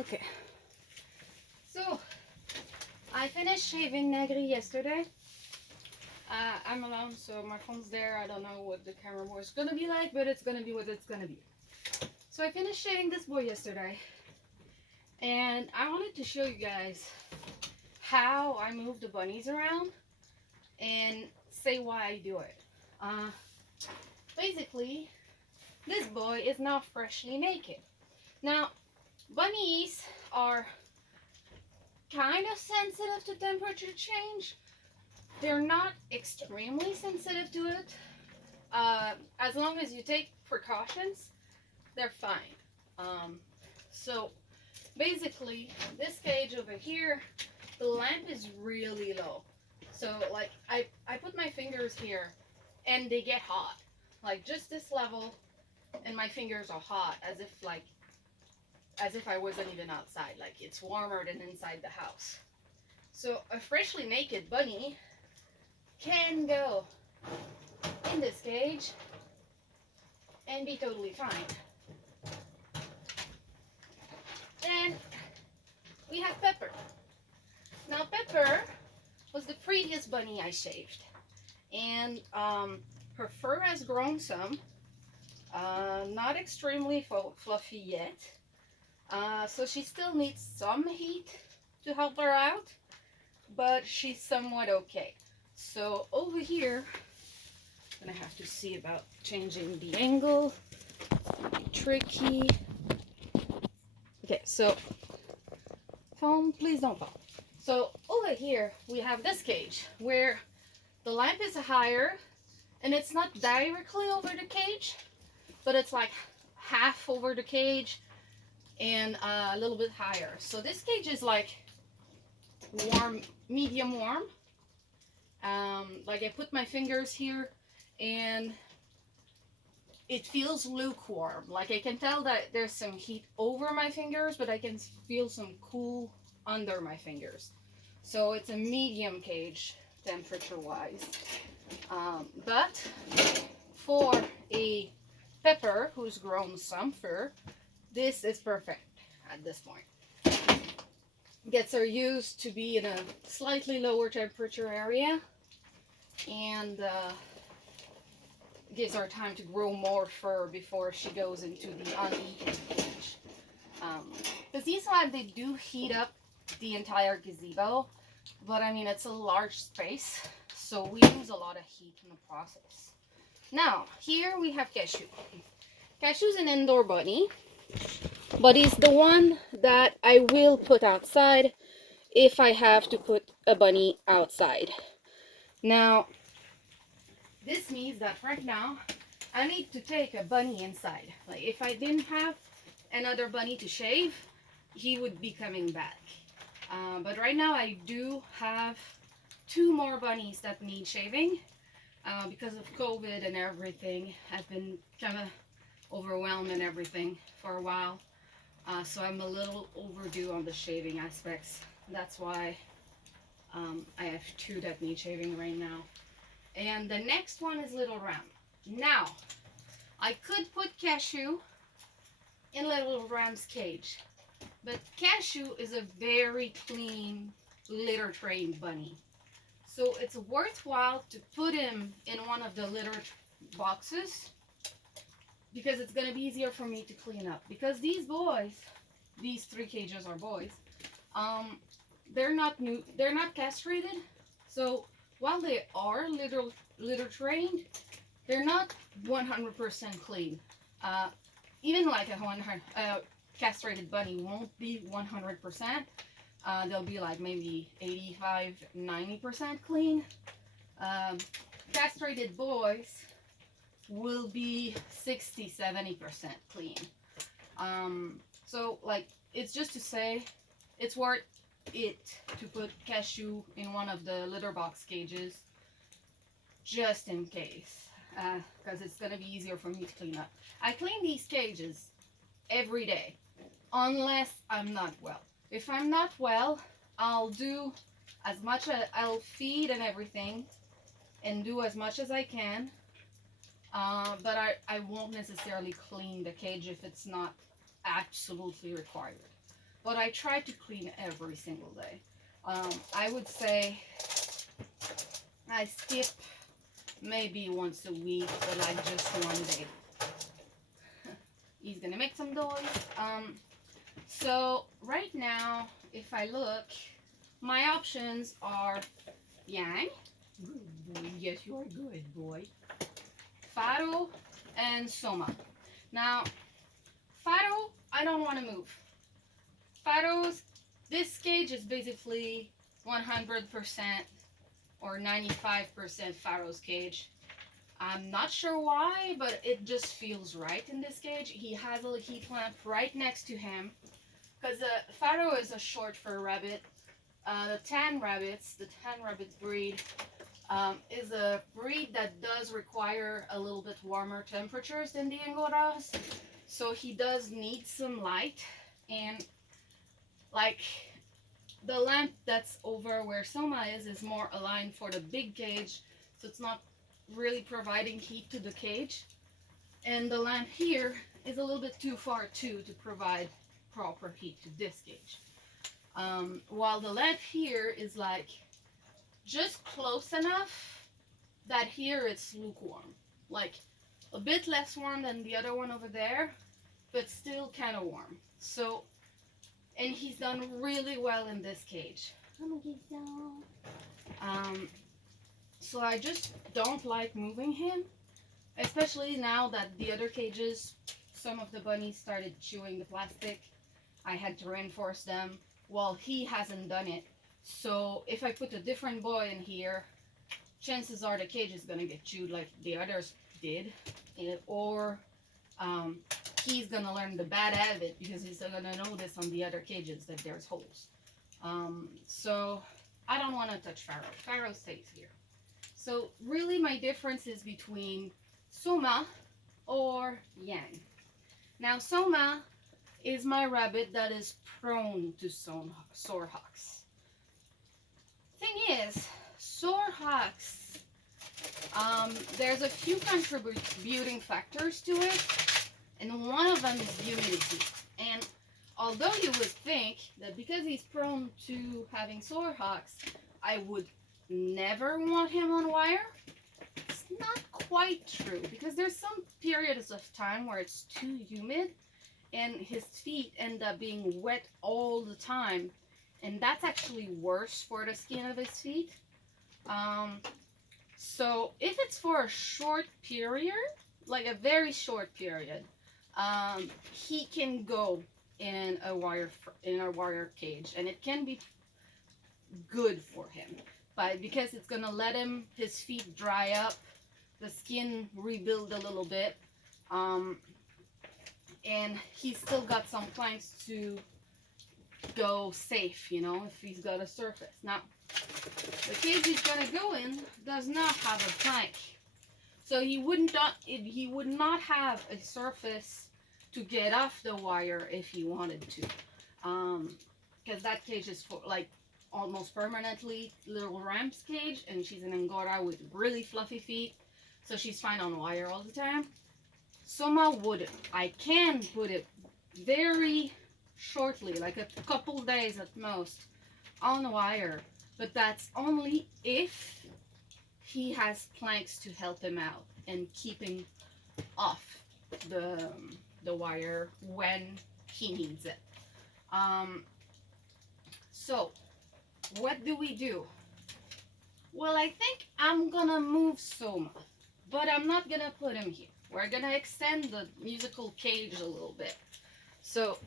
Okay. So, I finished shaving Negri yesterday. I'm alone, so my phone's there. I don't know what the camera was gonna be like, but it's gonna be what it's gonna be. So I finished shaving this boy yesterday, and I wanted to show you guys how I move the bunnies around and say why I do it. Basically, this boy is now freshly naked. Now, bunnies are kind of sensitive to temperature change. They're not extremely sensitive to it. As long as you take precautions, they're fine. So basically, this cage over here, the lamp is really low. So like I put my fingers here and they get hot. Like just this level and my fingers are hot as if I wasn't even outside. Like it's warmer than inside the house. So a freshly naked bunny can go in this cage and be totally fine. Then we have Pepper. Now Pepper was the previous bunny I shaved, and her fur has grown some. Not extremely fluffy yet, so she still needs some heat to help her out, but she's somewhat okay. So over here, I'm gonna have to see about changing the angle. Tricky. Okay, so phone, please don't fall. So over here we have this cage where the lamp is higher and it's not directly over the cage, but it's like half over the cage and a little bit higher. So this cage is like warm, medium warm. Like I put my fingers here and it feels lukewarm. Like I can tell that there's some heat over my fingers, but I can feel some cool under my fingers. So it's a medium cage temperature wise. But for a Pepper who's grown some fur, this is perfect at this point. Gets her used to be in a slightly lower temperature area and gives her time to grow more fur before she goes into the uneaten cage. Because these ones, they do heat up the entire gazebo, but I mean, it's a large space, so we use a lot of heat in the process. Now, here we have Cashew. Cashew's an indoor bunny, but he's the one that I will put outside if I have to put a bunny outside. Now, this means that right now, I need to take a bunny inside. Like, if I didn't have another bunny to shave, he would be coming back. But right now, I do have 2 more bunnies that need shaving. Because of COVID and everything, I've been kind of overwhelmed and everything for a while. So I'm a little overdue on the shaving aspects. That's why I have 2 that need shaving right now. And the next one is Little Ram. Now, I could put Cashew in Little Ram's cage, but Cashew is a very clean, litter-trained bunny. So it's worthwhile to put him in one of the litter boxes because it's going to be easier for me to clean up. Because these boys, these 3 cages are boys, they're not castrated. So while they are litter trained, they're not 100% clean. Even like a castrated bunny won't be 100%. They'll be like maybe 85-90% clean. Castrated boys will be 60-70% clean. So like, it's just to say it's worth it to put Cashew in one of the litter box cages just in case, because it's gonna be easier for me to clean up. I clean these cages every day unless I'm not well. If I'm not well, I'll do as much as I'll feed and everything and do as much as I can, but I won't necessarily clean the cage if it's not absolutely required. but I try to clean every single day. I would say I skip maybe once a week, but like just one day. He's gonna make some noise. So right now, if I look, my options are Yang. Good boy. Yes, you are good boy. Faro and Soma. Now, Faro, I don't want to move. Faro's, this cage is basically 100% or 95% Faro's cage. I'm not sure why, but it just feels right in this cage. He has a heat lamp right next to him because Faro is a short fur rabbit. The tan rabbit breed is a breed that does require a little bit warmer temperatures than the Angoras. So he does need some light, and like the lamp that's over where Soma is more aligned for the big cage, so it's not really providing heat to the cage. And the lamp here is a little bit too far too to provide proper heat to this cage. While the lamp here is like just close enough that here it's lukewarm, like a bit less warm than the other one over there, but still kind of warm. So, and he's done really well in this cage. So I just don't like moving him, especially now that the other cages, some of the bunnies started chewing the plastic. I had to reinforce them while he hasn't done it. So if I put a different boy in here, chances are the cage is gonna get chewed like the others did, or he's gonna learn the bad habit because he's gonna notice on the other cages that there's holes. So I don't want to touch Faro. Faro stays here. So really my difference is between Soma or Yang. Now Soma is my rabbit that is prone to sore hocks. Thing is, sore hocks, there's a few contributing factors to it, and one of them is humidity. And although you would think that because he's prone to having sore hocks, I would never want him on wire, it's not quite true, because there's some periods of time where it's too humid and his feet end up being wet all the time, and that's actually worse for the skin of his feet. So if it's for a short period, like a very short period, he can go in a wire cage, and it can be good for him, but because it's gonna let his feet dry up, the skin rebuild a little bit, and he's still got some planks to go safe, you know, if he's got a surface. Now, the cage he's gonna go in does not have a plank, so he would not have a surface to get off the wire if he wanted to, because that cage is for like almost permanently little Ram's cage, and she's an Angora with really fluffy feet, so she's fine on wire all the time. Soma wouldn't. I can put it very shortly, like a couple days at most, on wire, but that's only if he has planks to help him out and keep him off the wire when he needs it. So what do we do? Well, I think I'm gonna move Soma, but I'm not gonna put him here. We're gonna extend the musical cage a little bit. So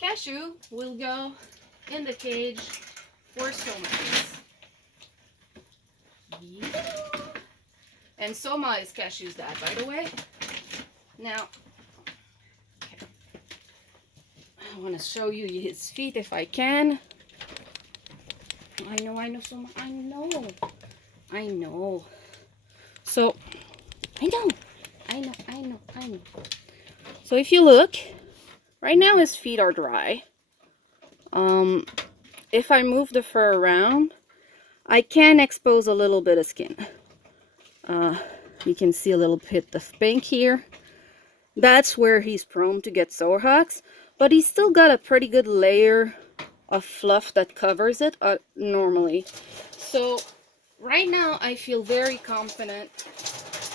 Cashew will go in the cage where Soma is. Yeah. And Soma is Cashew's dad, by the way. Now, okay. I want to show you his feet if I can. I know, Soma. I know. So, I know. So if you look, right now his feet are dry. If I move the fur around, I can expose a little bit of skin. You can see a little bit of pink here. That's where he's prone to get sore hocks, but he's still got a pretty good layer a fluff that covers it normally. So right now I feel very confident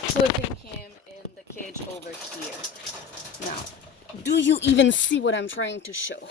putting him in the cage over here. Now, do you even see what I'm trying to show?